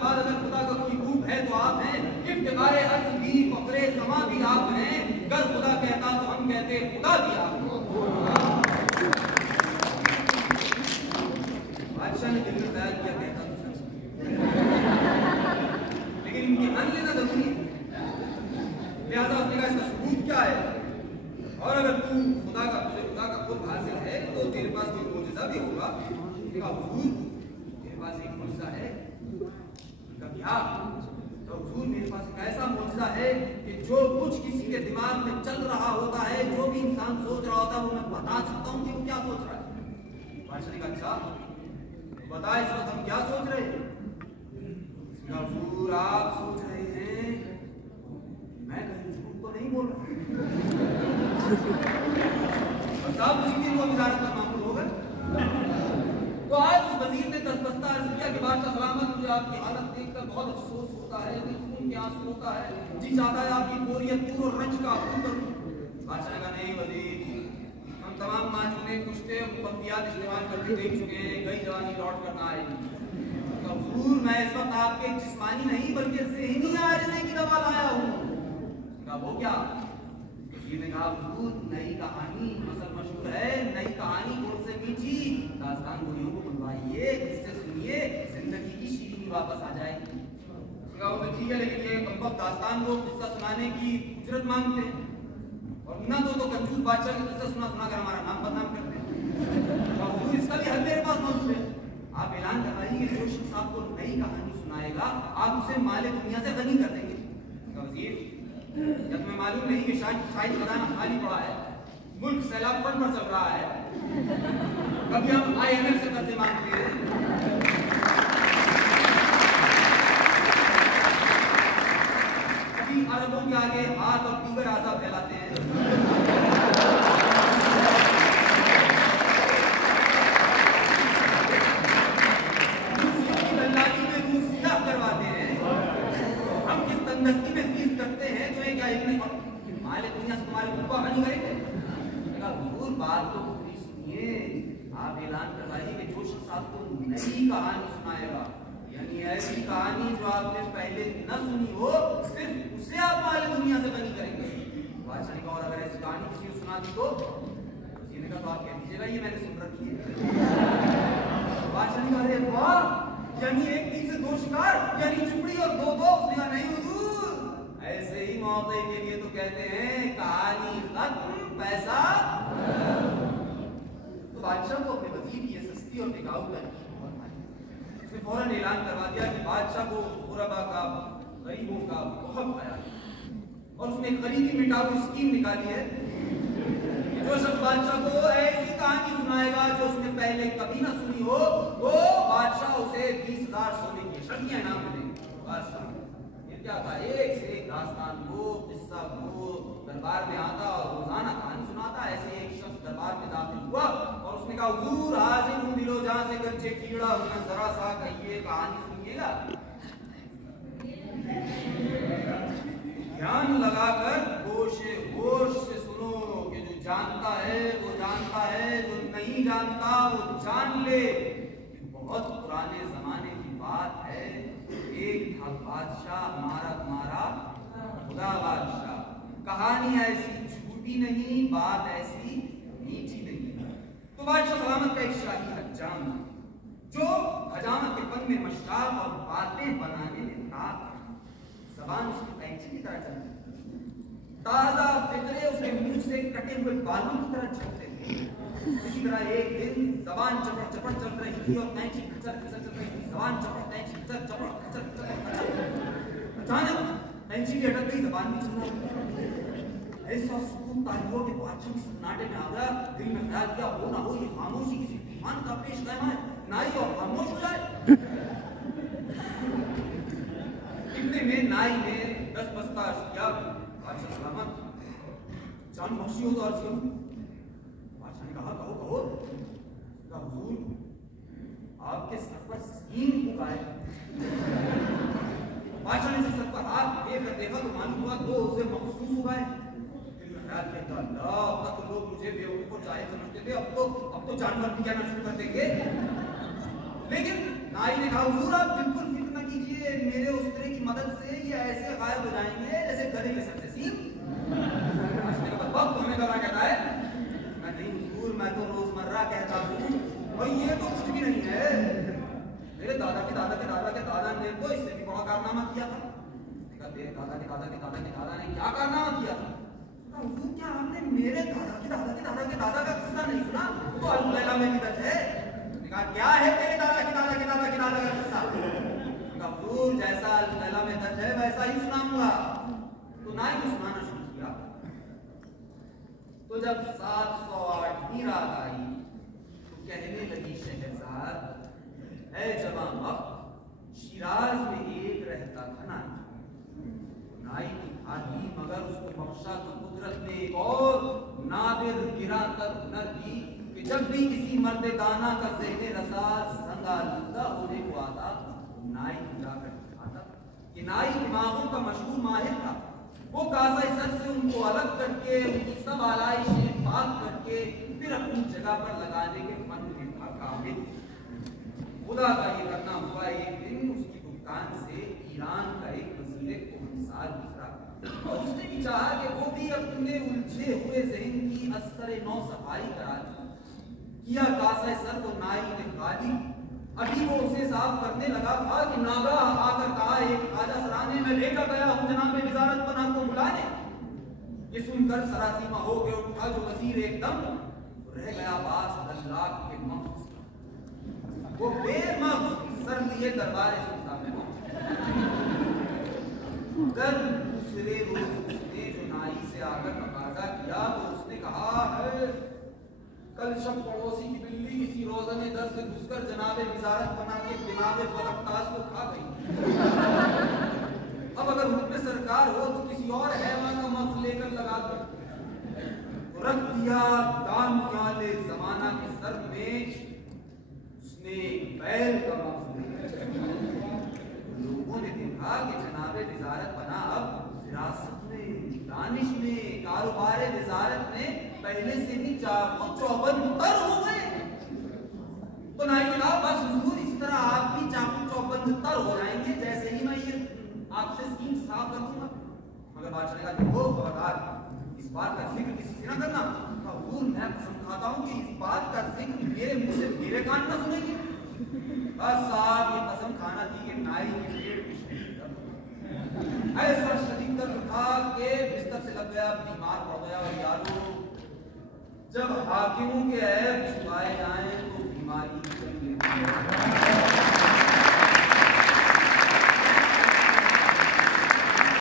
बाद अगर खुदा का कोई रूप है तो आप हैं, इफ्तिखारे अर्ज़ भी फखरे समा भी आप हैं, अगर खुदा कहता तो हम कहते खुदा भी आप हो। बादशाह ने दिल में ख्याल किया कहता तो सच, लेकिन इनकी मान लेना जरूरी है। लिहाजा उसने कहा इसका सबूत क्या है, और अगर तू खुदा का खुद हासिल है तो तेरे पास कोई मौजज़ा भी होगा। हुजूर मेरे पास एक मौजज़ा है। क्या? तो हुजूर मेरे पास एक ऐसा मौजज़ा है कि जो कुछ किसी के दिमाग में चल रहा होता है, जो भी इंसान सोच रहा होता है, वो मैं बता सकता हूँ कि वो क्या सोच रहा है। बादशाह ने कहा अच्छा बता इस वक्त हम क्या सोच रहे हैं। हुजूर आप सोच रहे हैं मैं कहीं झूठ तो नहीं बोल रहा। साहब उसी दिन वो वज़ारत का मामूल होगा। तो आज उस वज़ीर ने दस्तबस्ता अर्ज़ किया कि बादशाह सलामत, मुझे आपकी हालत देखकर बहुत अफसोस होता है, दिल खून के आंसू होता है, जी चाहता है आपकी बोरियत दूर और रंज का खून करूं। बादशाह ने कहा नहीं वज़ीर, हम तमाम माजूने कुश्ते मुक़द्दियात इस्तेमाल करके देख चुके हैं, गई जवानी लौट कर ना आएगी। तो हुजूर मैं इस वक्त आपके जिस्मानी नहीं बल्कि ज़हनी आरिज़े की दवा लाया हूँ। वो क्या? ने कहा हुजूर नई कहानी मसल मशहूर है, नई कहानी गुड़ से मीठी, दास्तान गोलियों को बुलवाइए, किससे सुनिए, जिंदगी की शीरीनी वापस आ जाएगी। वो तो ठीक है, लेकिन ये कम्बख्त दास्तान को किस्सा सुनाने की उजरत मांगते हैं, और ना तो कंजूस बादशाह की किस्सा सुनाकर हमारा नाम बदनाम करते हैं। हुजूर इसका भी हल मेरे पास मौजूद है। आप ऐलान करवाइए कि जो शख्स आपको नई कहानी सुनाएगा आप उसे माले दुनिया से गनी कर देंगे। वज़ीर जब तुम्हें मालूम नहीं कि शायद खजाना खाली पड़ा है, मुल्क सैलाब फंड पर चल रहा है, कभी हम IMF से कर्जे मांगते हैं, कभी अरबों के आगे हाथ और दीगर आज़ा फैलाते हैं, दल्लाली में रूह सीधा करवाते हैं, हम किस तंदस्ती में फीस करते हैं जो क्या माले दुनिया से तुम्हारे ऊपर बनी करेंगे। हुजूर बात तो पूरी सुनिए, आप ऐलान करवाइए कि जो शख्स आपको नई कहानी सुनाएगा, यानी ऐसी कहानी जो आपने पहले न सुनी हो, सिर्फ उसे आप माले दुनिया से बनी करेंगे। बादशाह ने कहा और अगर ऐसी कहानी किसी को सुना दी तो किसी ने कहा तो आप कह दीजिएगा ये मैंने सुन रखी है। बादशाह ने कहा अरे वाह, यानी एक तीर से दो शिकार, यानी चुपड़ी और दो दो। उसने कहा नहीं हुजूर, ऐसे ही मौके के लिए तो कहते हैं कहानी खत्म पैसा। तो बादशाह को अपने वजीर की सस्ती और टिकाऊ उसने फौरन ऐलान करवा दिया कि बादशाह को गुरबा का, गरीबों का बहुत ख्याल, और उसने गरीबी मिटाऊ स्कीम निकाली है। जो शख्स बादशाह को ऐसी कहानी सुनाएगा जो उसने पहले कभी ना सुनी हो, वो बादशाह उसे 20,000 सोने की शर्तियां इनाम देंगे। बादशाह क्या था, एक से एक दास्तान को किस्सा को दरबार में आता और रोजाना कहानी सुनाता। ऐसे एक शख्स दरबार में दाखिल हुआ और उसने कहा हुजूर हाजिर हूं दिलो जहां से गज्जे कीड़ा हूं, जरा सा कहिए कहानी सुनिएगा। ध्यान लगाकर होशे होश से सुनो कि जो जानता है वो जानता है, जो नहीं जानता वो जान ले। बहुत पुराने जमाने की बात है, एक था बादशाह हमारा तुम्हारा खुदा बादशाह। कहानी ऐसी झूठी नहीं, बात ऐसी मीठी नहीं। तो बादशाह सलामत का एक शाही हज्जाम जो हजामत के फन में मशराब और बातें बनाने में नाक, ज़बान उसकी कैंची की तरह चलती, ताजा फिक्रे उसके मुंह से कटे हुए बालों की तरह झड़ते थे। इसी तरह एक दिन ज़बान चपड़ चपड़ चल रही थी और कैंची खचर खचर चल रही थी। ज़बान चपड़ कैंची खचर चपड़ खचर खचर। अचानक कैंची भी अटक गई, ज़बान भी चल रही। ऐसा सुकून तालियों के बादशाह के सन्नाटे में आ गया। दिल में ख्याल किया हो ना हो ये खामोशी किसी तूफान का पेश क़ैमा है, नाई और खामोश हो जाए। इतने में नाई ने 10 बस्ता किया, बादशाह सलामत जान बख्शी हो तो अर्ज़ करूं। बादशाह ने कहा कहो कहो। हुजूर आपके सर पर सींग उगाए। बादशाह ने सर पर हाथ देकर देखा तो मालूम हुआ दो उसे मखसूस उगाए। अब तक लोग मुझे बेवकूफ और जाहिल समझते थे, अब तो जानवर भी कहना शुरू कर देंगे। लेकिन नाई ने कहा हुजूर आप बिल्कुल फिक्र न कीजिए, ने तो इससे भी बड़ा कारनामा किया था। तेरे दादा के दादा के दादा के दादा ने क्या कारनामा किया था? हुजूर, क्या आपने मेरे दादा के दादा के दादा के दादा का किस्सा नहीं सुना? तो अल-लैला में भी दर्ज है। कहा क्या है तेरे दादा के दादा के दादा के दादा का किस्सा? हुजूर, जैसा अल-लैला में दर्ज है वैसा ही सुनाऊंगा। तो नाई ने सुनाना शुरू किया। तो जब 708वीं रात आई तो कहने लगी शहरजाद, ऐ जवान वक्त, शिराज में एक रहता था नाई की खाती, मगर उसको बख्शा तो कुदरत ने एक और नादिर गिरातर हुनर दी कि जब भी किसी मर्द दाना का ज़हने रसा संगालूदा होने को आता नाई बुलाकर दिखाता कि नाई दिमागों का मशहूर माहिर था। वो कासा सर से उनको अलग करके उनकी सब आलाइशें पाक करके फिर अपनी जगह पर लगाने के फन में था काबिल। खुदा का ये करना हुआ एक दिन उसकी भुगतान से ईरान का एक वज़ीर कोहनसाल गुजरा और उसने भी चाहा कि वो भी अपने उलझे हुए ज़हन की अस्तर नौ सफाई करा किया। कासा सर को नाई ने खाली, अभी वो उसे साफ करने लगा था कि नागाह आकर कहा, एक ख्वाजा सराने में लेकर गया हूं जनाब वज़ारत पना को बुलाने। ये सुनकर सरासीमा हो गया उठा जो वज़ीर एकदम रह गया बास अल्लाह के मख्सूस। वो बेमख्सूस सर लिए दरबार सुल्तान में कर दूसरे रोज उसने जो नाई से आकर तकाजा किया तो उसने कहा है, कल शब पड़ोसी की बिल्ली किसी रोज़ने दर से घुसकर जनाबे वज़ारत बना के दिमाग फलकताज को खा गई। अब अगर हुक्म सरकार हो तो किसी और हैवान का मख्स लेकर लगा दो। तो रख दिया दाम वाले जमाना के सर में उसने बैल का मख्स। लोगों ने देखा कि जनाबे वज़ारत बना अब विरासत में, दानिश में, कारोबार वज़ारत में पहले से भी चाको चौबंद तर हो गए। तो नाई ने कहा, बस हुजूर, इस तरह आप भी चाको चौबंद तर हो जाएंगे जैसे ही मैं ये आपसे सीन साफ कर दूंगा। मगर बादशाह ने कहा, देखो खबरदार, इस बात का जिक्र किसी से ना करना। हुजूर, मैं कसम खाता हूं कि इस बात का जिक्र मेरे मुंह से मेरे कान न सुनेगी। बस साहब ये कसम खाना थी कि नाई के पेट में शदीद दर्द, ऐसा शदीद दर्द था कि बिस्तर से लग गया, बीमार पड़ गया। और यारो, जब हाकिमों के ऐब छुपाए जाएं तो बीमारी चल लेती है।